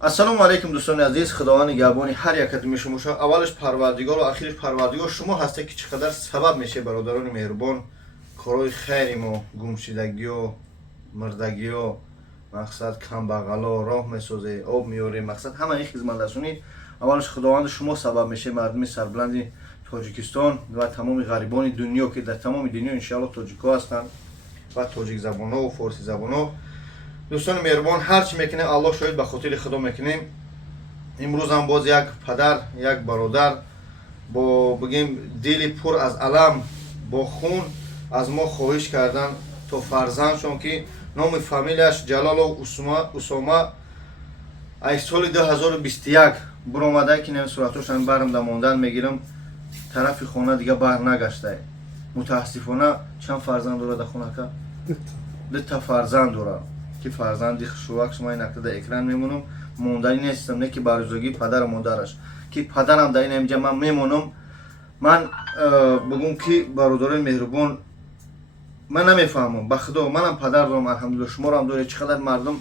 ассалому алайкум дӯстони азиз, худовани гиябони ҳар як адами шумоша. Аввалаш парвардигару ахираш парвардигор шумо ҳастед ки чӣ қадар сабаб мешавед бародарони меҳрубон корои хайри мо, гумшидагиё, мирдагиё, мақсад камбағало роҳ месозед, об меоред, мақсад ҳама ин хизматрасонӣ аввалаш худованди шумо сабаб мешавед, мардуми сарбуланди Тоҷикистон ва тамоми ғарибони дунё ки дар тамоми дунё иншоалло тоҷикҳо ҳастанд ва тоҷикзабонҳо, форсизабонҳо. دوستان مهربان هر چی میکنیم الله شاید به خاطر خدا میکنیم. امروز هم باز یک پدر یک برادر با بگیم دلی پر از علم با خون از ما خواهش کردن تا فرزندشون که نام فامیلش جلال و اسامه از سال 2021 برآمده که نام صورتشان برم دماندن میگیرم طرف خانه دیگه بر نگشته. متاسفانه چند فرزند داره در خانه که؟ دو تا فرزند داره که فرزندی شوک شما این نکته در اکران میمونم موندنی نیستم نه که برزوگی پدر و مادرش که پدرم در این اینجا من میمونم. من بگم که برادرای مهربان من نمیفهمم به خدا منم پدر دارم الحمدلله شما رو هم داره چقدر مردم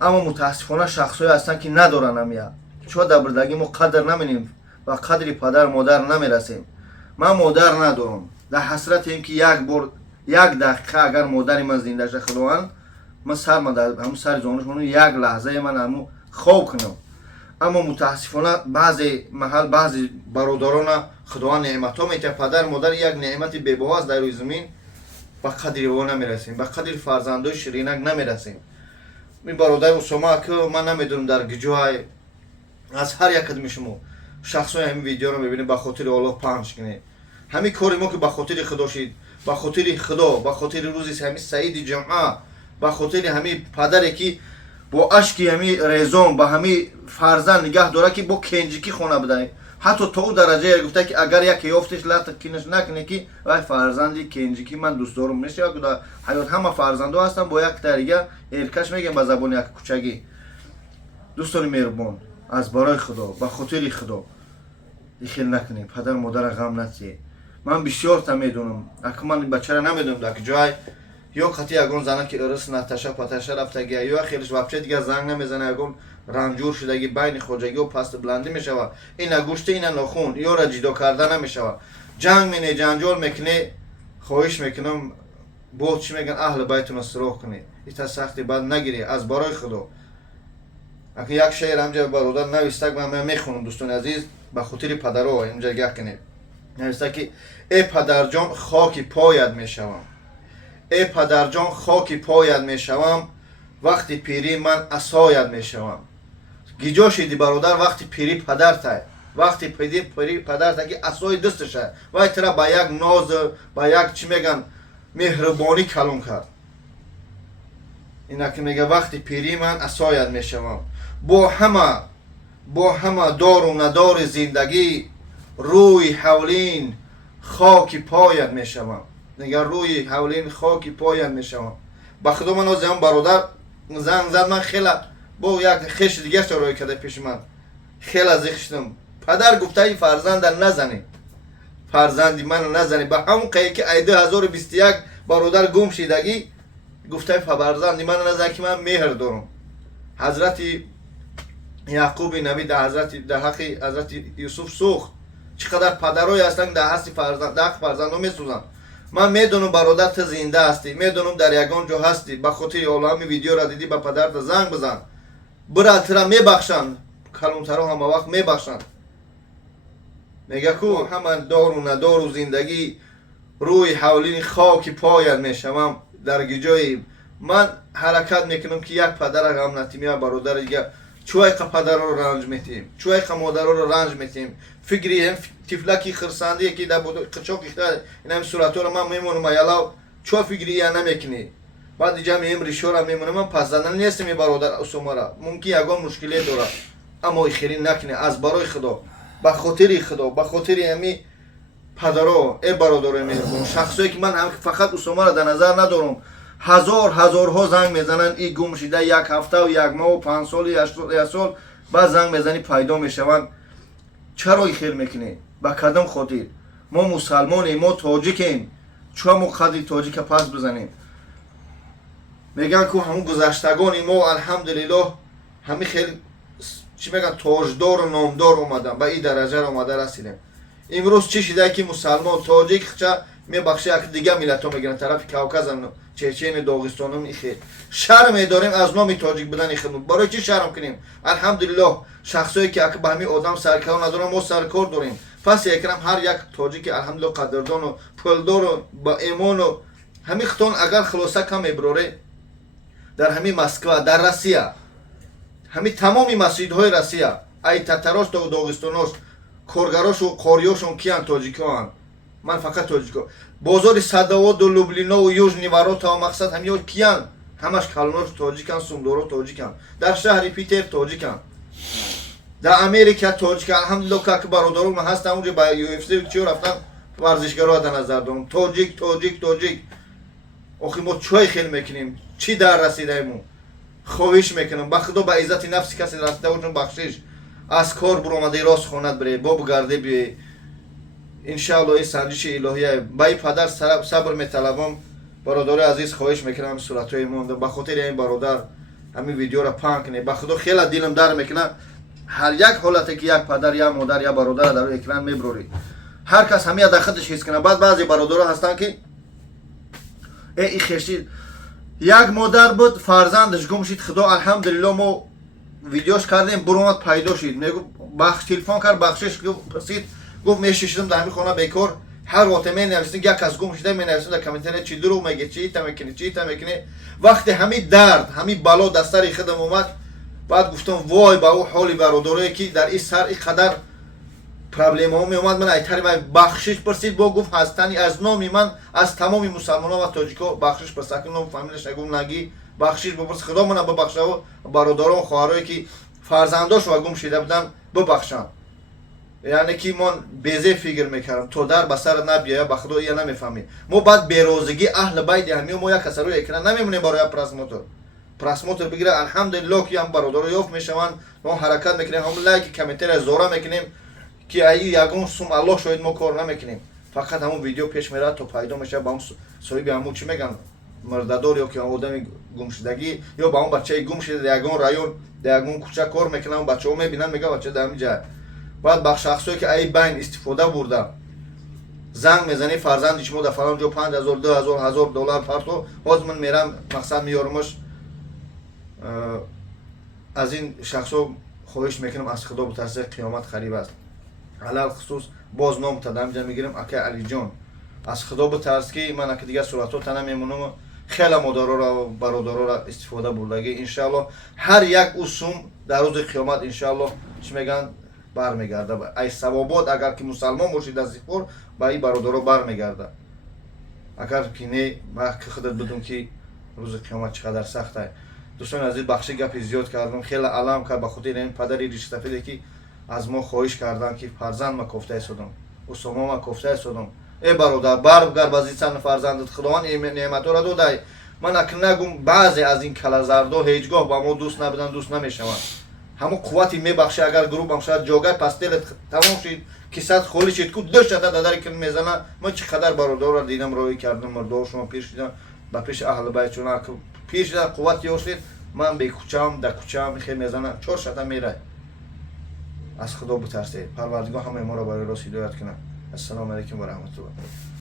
اما متاسفانه شخصایی هستن که ندارن همیا چون در بردگی ما قدر نمینیم و قدری پدر مادر نمیرسیم. من مادر ندارم در حسرت این که یک بار یک دقیقه اگر مادری من زنده شه خداوند من سر در همون سر جانشون یک لحظه من همون خواب کنم. اما متاسفانه بعضی محل بعضی برادران خداوند نعمت ها میته پدر مادر یک نعمت بی‌بها است در روی زمین و قدری او نمیرسیم به قدر فرزندای شیرینک نمیرسیم. این برادر اسامه که من نمیدونم در گجای از هر یک کدوم شما شخصای همین ویدیو رو میبینید به خاطر الله پخش کنید. همین کاری ما که به خاطر خدا شید به خاطر خدا به خاطر روزی همین سعید جمعه به خاطر همین پدری که با اشکی همین رزوم با همین فرزند نگاه داره که با کنجکی خونه بدهید حتی تا او درجه گفته که اگر یکی یافتش لط کینش نکنه که وای فرزندی کنجکی من دوست دارم نشه که در حیات همه فرزندا هستن با یک طریقه ارکش میگن به زبان یک کوچگی. دوستان مهربان از برای خدا به خاطر خدا خیال نکنید پدر مادر غم نتید. من بسیار تا میدونم اگه من بچه را نمیدونم در جای یا خطی یگون زنه که ارس نتشه پتشه رفته گیه یا خیلیش وپچه دیگه زنگ نمیزنه یگون رنجور شدگی بین خوجگی و پست بلندی میشوه این گوشت این نخون یا را جدا کرده نمیشوه جنگ مینه جنجال میکنه. خواهش میکنم بود چی میگن اهل بیتون سراخ کنی ایتا سختی بد نگیری از برای خدا. اگه یک شعر همجا برادر نویسته من میخونم دوستان عزیز به خاطر پدرها اینجا گه کنید. نویسته که ای پدر جان خاکی پایت میشوم ای پدر جان خاکی پایت میشوم وقتی پیری من عصایت میشوم. گیجا شدی برادر وقتی پیری پدر تای وقتی پیری پدر تای که عصای دستشه وای ترا با یک ناز با یک چی میگن مهربانی کلون کرد. اینا که میگه وقتی پیری من عصایت میشوم با همه دار و ندار زندگی روی حولین خاکی پایت میشوم. نگر روی حولین خاکی پایت میشوم. با خدا من از هم برادر زنگ زد من خیلی با یک خش دیگه شروع کرده پیش من خیلی زخشتم پدر گفته ای فرزند نزنی فرزندی من نزنی به همون قیه که ای 2021 برادر گم شدگی گفته فرزندی من نزنی که من مهر دارم. حضرت یعقوب نبی در حق حضرت یوسف سوخت چقدر پدرای هستن در حق فرزندان میسوزن. من میدونم برادر تو زنده هستی میدونم در یگان جا هستی به خاطر اولام ویدیو را دیدی به پدرت زنگ بزن برات را میبخشن کلونترا هم وقت میبخشن. میگه کو همه دار و ندار و زندگی روی حولین خاک پایت میشوم. در گجای من حرکت میکنم که یک پدر غم نتیم یا برادر دیگه چوی پدر رو رنج میتیم چوی مادر رو رنج میتیم. فکری هم تفلکی خرسنده که در قچاق اختار این هم صورت رو من میمونم یالا چو فکری یا نمیکنی بعد جمع هم ریشور هم میمونم من پس زدن نیستم برادر اسامه را ممکن یگان مشکلی داره اما خیلی نکنه از برای خدا به خاطر خدا به خاطر همی پدرها ای برادرای مهربان شخصایی که من هم فقط اسامه را در نظر ندارم هزارها زنگ میزنن این گم شده یک هفته و یک ماه و 5 سال یا 8 سال بعد زنگ میزنی پیدا میشوند. چرا خیر میکنی؟ با کدام خاطر؟ ما مسلمانیم ما تاجیکیم چرا ما قدر تاجیک پس بزنیم؟ میگن که همون گذشتگان ما الحمدلله همین خیلی چی میگن تاجدار و نامدار اومدن به این درجه اومده رسیدیم. امروز چی شده که مسلمان تاجیک چه میبخشه که دیگه ملت ها میگن طرف کاوکاز چچن داغستان هم خیر شرم داریم از نام تاجیک بدن خدمت. برای چی شرم کنیم؟ الحمدلله شخصایی که به همین آدم سرکار ندارن ما سرکار داریم. پس یکرم هر یک تاجیک الحمدلله قدردان و پولدار و با ایمان و همین خطون اگر خلاصه کم ابراره در همین مسکو در روسیه همین تمامی مسجدهای روسیه ای تتراش تا داغستاناش کارگراش و قاریاشون کیان تاجیکان. من فقط تاجیکا بازار صداوت و لوبلینا و یوژنی ورا تا مقصد همین کیان همش کلوناش تاجیکان سومدورو تاجیکان در شهر پیتر تاجیکان در امریکا تاجیکان الحمدلله که برادران من هستم اونجا با یو اف سی چی رفتم ورزشگرا در نظر دارم تاجیک تاجیک تاجیک آخه ما چای خیلی میکنیم چی در رسیدهمون خواهش میکنم به خدا به عزت نفس کسی رسیده باشون بخشش از کار برآمده راست خونت بره با بگرده بی انشاءالله این سنجش الهیه بای پدر صبر میطلبم. برادر عزیز خواهش میکنم صورتهای مونده به خاطر این برادر همین ویدیو را پهن کنه. به خدا خیلی دلم در میکنه هر یک حالتی که یک پدر یا مادر یا برادر در اکران میبروری هر کس همین در خودش حس کنه. بعد بعضی برادرها هستن که این خشتی یک مادر بود فرزندش گم شد خدا الحمدلله ما ویدیوش کردیم برامت پیدا شد میگو بخش تلفن کرد بخشش پرسید گفت میشیدم در همین خانه بیکار هر وقت می نویسید یک کس گم شده می نویسید در کامنت چی درو میگه چی تمکنی چی تمکنی وقتی همین درد همین بلا در سر خودم اومد بعد گفتم وای با او حالی برادری که در این سر این قدر پرابلم ها می اومد من ایتری بخشش پرسید با گفت هستنی از نام من از تمام مسلمان ها و تاجیکا بخشش پرسید که نام فامیلش نگم نگی بخشش بپرس خدا من ببخشه و برادران و خواهرایی که فرزنداش و گم شده بودن ببخشن. یعنی که من بیزه فکر میکردم تو در بسر نبیه به خدا یا نمیفهمی ما بعد بیروزگی اهل بیت همین ما یک کس روی اکران نمیمونه برای پرسموتر بگیره الحمدلله که هم برادر یافت میشون ما حرکت میکنیم هم لایک کامنتر زورا میکنیم که ای یگون سوم الله شاید ما کار نمیکنیم فقط همون ویدیو پیش میره تو پیدا میشه با اون صاحب همون چی میگن مرددار یا که آدم گمشدگی یا با اون بچه گم شده در یگون رایون در یگون کوچه کار میکنه اون بچه‌ها میبینن میگه بچه در همین جای بعد با شخصایی که ای بین استفاده برده زنگ میزنی فرزند شما در فلان جا 5000 2000 1000 دلار پرتو باز من میرم مقصد میارمش از این شخصا خواهش میکنم از خدا بترسه قیامت قریب است. علل خصوص باز نام تدم جا میگیرم اکه علی جان از خدا بترس که من اکه دیگه صورتو تنم میمونم خیلی مادرها را و برادرها را استفاده بردگی انشاءالله هر یک اسوم در روز قیامت انشاءالله چی میگن برمیگرده ای ثوابات اگر که مسلمان باشید از زیفور با این برادرها برمیگرده اگر که نه ما خودت بدون که روز قیامت چقدر سخته. دوستان عزیز بخش گپی زیاد کردم خیلی علم کرد به خاطر این پدری ریشتفیده که از ما خواهش کردن که فرزند ما کفته شدم اسما ما کفته شدم ای برادر برگر بازیسن فرزندت خداوند این نعمت را داده من اکنون نگم بعضی از این کلازردا هیچگاه با ما دوست نبودن دوست نمیشوند همون قوتی میبخشه اگر گروه هم شاید جاگه پستل تمام شد کیسات خالی شد کو دو شتا دادر کل میزنه من چقدر برادر را دیدم روی کردم مردار شما پیش دیدم با پیش اهل بیت چون پیش دیدم قوت یوشید من به کوچام در کوچام خیلی میزنه 4 شتا میره. از خدا بترسید پروردگار همه ما را برای راست هدایت کنه. السلام علیکم و رحمت الله.